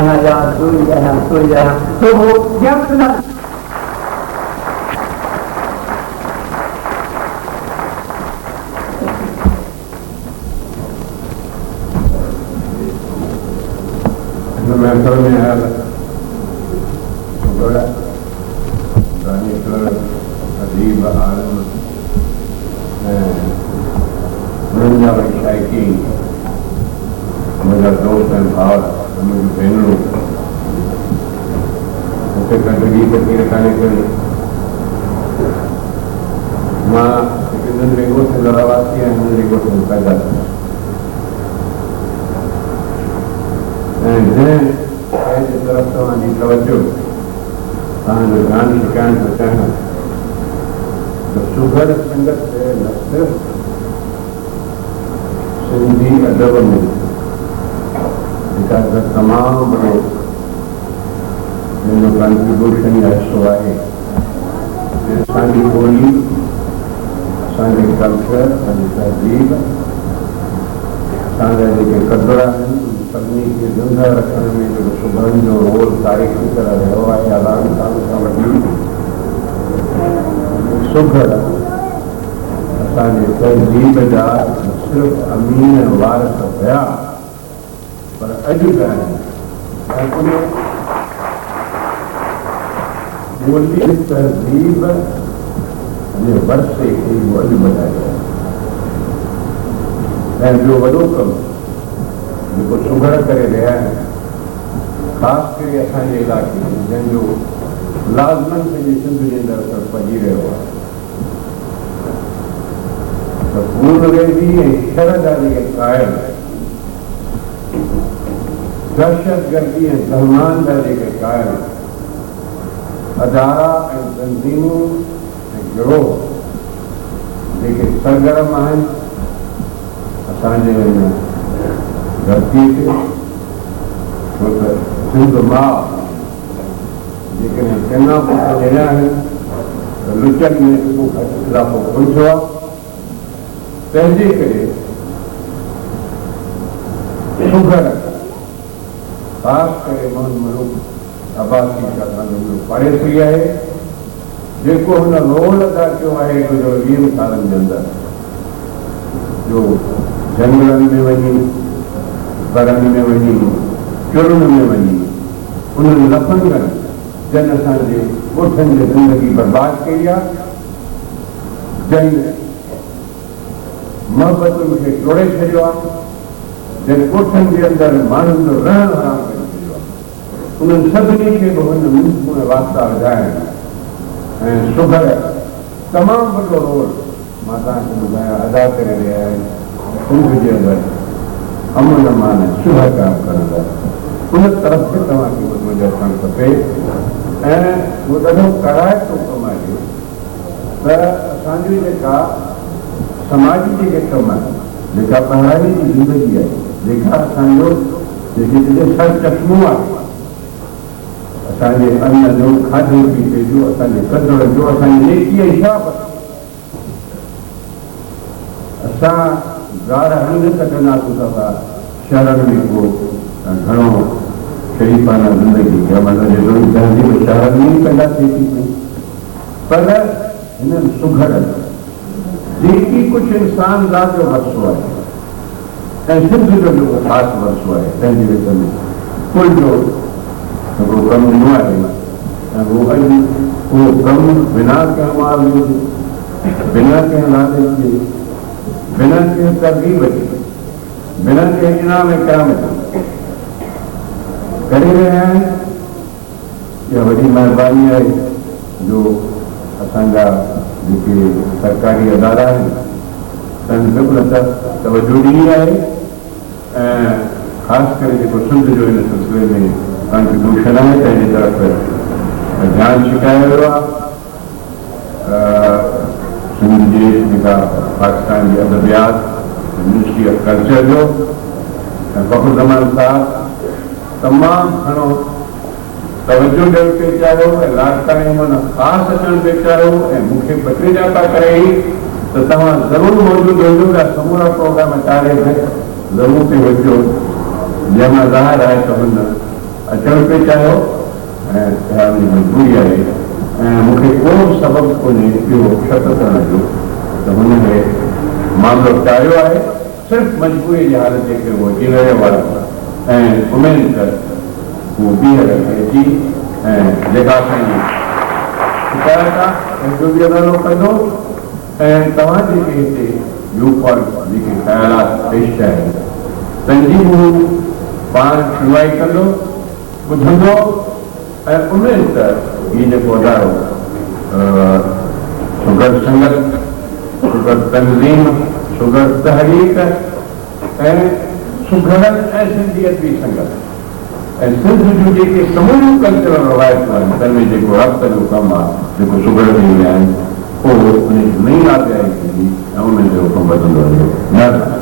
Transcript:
आया या कोई आया तो वो व्यक्त न में आया अजीब आलम शायकी मुंहिंजा दोस्त ऐं भाउर मुंहिंजूं भेनरूं मूंखे गॾिजी तकलीफ़ कान्हे कई। मां हिकु नंढे ॻोठ में रहवासी ऐं नंढे ॻोठ में पैदा थियुसि ऐं जंहिं शइ जे तरफ़ तव्हांजी तवजो तव्हांजो ध्यानु छिकाइण थो चाहियां त शुगर संगत न सिर्फ़ु सिंधी अदब में जेका तमामु वॾो हिन कॉन्ट्रीब्यूशन या हिसो आहे ऐं असांजी ॿोली असांजे कल्चर असांजी तहज़ीब असांजा जेके क़दुर आहिनि सभिनी खे ज़िंदा रखण में जेको सुबुहनि जो रोल तारीख़ी तरह रहियो आहे अलाम साल खां वठी सुघर असांजे तहज़ीब जा सिर्फ़ु अमीन वारस हुया पर अॼु बि आहिनि ॿोली तहज़ीब जे वर्से खे अॼु वधायो ऐं ॿियो वॾो कमु जेको सुघर करे रहिया आहिनि ख़ासि करे असांजे इलाइक़े में जंहिंजो लाज़मन पंहिंजी सिंध जे अंदरि असरु पइजी रहियो आहे त पूर्णवेदी ऐं शर जा जेके क़ाइल दहशतगर्दी ऐं तहमान जा जेके क़ाइल अदारा ऐं तंज़ीमूं ऐं गिरोह जेके सरगर्म आहिनि असांजे हिन धरती ते छो त सिंध माउ जेकॾहिं चङा पुट ॾिना आहिनि त लुचनि में हिकु इलाइक़ो पहुचो आहे। तंहिंजे करे शुगर ख़ासि करे मोहन मलूक अब्बासी असांजो पाड़ेसी आहे जेको हुन रोल अदा कयो आहे गुज़िरियल 20 सालनि जे अंदरि जो जंगलनि में वञी घरनि में वञी चुरनि में वञी उन्हनि लफंगनि जन असांजे ॻोठनि जी ज़िंदगी बर्बादु कई आहे जन मोहबतुनि खे टोड़े छॾियो आहे जन ॻोठनि जे अंदरि माण्हुनि जो रहणु हराम करे छॾियो आहे उन्हनि सभिनी खे बि हुन मुल्क में वास्ता विधाइनि ऐं शुगर तमामु वॾो रोल मां तव्हांखे ॿुधायां अदा करे रहिया आहिनि सिंध जे अंदरि अमन अमान शुभ काम करण लाइ उन तरफ़ ते तव्हांखे मुतवजो थियणु खपे ऐं उहो ॾाढो कराइतो कमु आहे त असांजी जेका समाजी जेके कम आहिनि जेका पढ़ाई जी ज़िंदगी आहे जेका असांजो जेके सर चश्मो आहे असांजे अन्न जो खाधे पीते जो असांजे क़दुर जो असांजी नेकीअ हिसाब असां ॻाढ़ हली न सघंदासीं सभा शहरनि में को घणो शरीफ़ाना ज़िंदगी मतिलबु जेतिरो तहज़ीब शहरनि में ई पैदा थिए थी पई पर हिननि सुघरनि जेकी कुझु इंसान ज़ात जो वरसो आहे ऐं सिंध जो जेको ख़ासि वरसो आहे तंहिंजे विच में कुल जो हिकिड़ो कमु ॾिनो आहे ऐं उहो अॼु उहो कमु बिना कंहिं माल बिना कंहिं नाले जे बिना कंहिं तरगीब जे बिना कंहिं इनाम इकराम जे करे रहिया आहिनि। इहा वॾी महिरबानी आहे जो असांजा जेके सरकारी अदारा आहिनि तव्हांजी बिल्कुलु तवजो ॾिनी आहे ऐं ख़ासि करे जेको सिंध जो हिन सिलसिले में कॉन्ट्रीब्यूशन आहे तंहिंजी तरफ़ ध्यानु छिकायो वियो आहे। सिंध जे जेका पाकिस्तान जी अदबियात मिनिस्ट्री ऑफ कल्चर जो ऐं फ़खुर ज़मान साहब तमामु घणो तवजो ॾियणु पिए चाहियो ऐं लाड़काणे माना ख़ासि अचणु पिए चाहियो ऐं मूंखे बटरिजा था करे त तव्हां ज़रूरु मौजूदु हुजो या समूरा प्रोग्राम टारे ज़रूरु ते वठिजो जंहिंमां ज़ाहिर आहे त हुन अचणु पे चाहियो ऐं मुंहिंजी मजबूरी आहे ऐं मूंखे को सबबु कोन्हे इहो शक करण जो त हुनखे मामिलो टारियो आहे सिर्फ़ु मजबूरी जी हालत जेके उहो अची रहियो आहे ऐं उमेद त उहो ॿीहर अची ऐं जेका असांजी शिकायत आहे ऐं जो बि अदालो कंदो ऐं तव्हां जेके हिते व्यू पॉइंट जेके ख़्यालात पेश कया आहिनि तंहिंजी हू पाण सुनवाई कंदो ॿुधंदो ऐं उमेद त हीउ जेको अदारो शुगर संगत शुगर तंज़ीम शुगर तहरीक ऐं सुघड़नि ऐं सिंधियत जी संगत ऐं सिंध जूं जेके समूरियूं कल्चरल रवायतूं आहिनि तंहिंमें जेको रब्त जो कमु आहे जेको शुगर थी विया आहिनि उहो उन जी नई आज़ादी थींदी ऐं उन्हनि जो हुकुम वधंदो रहंदो।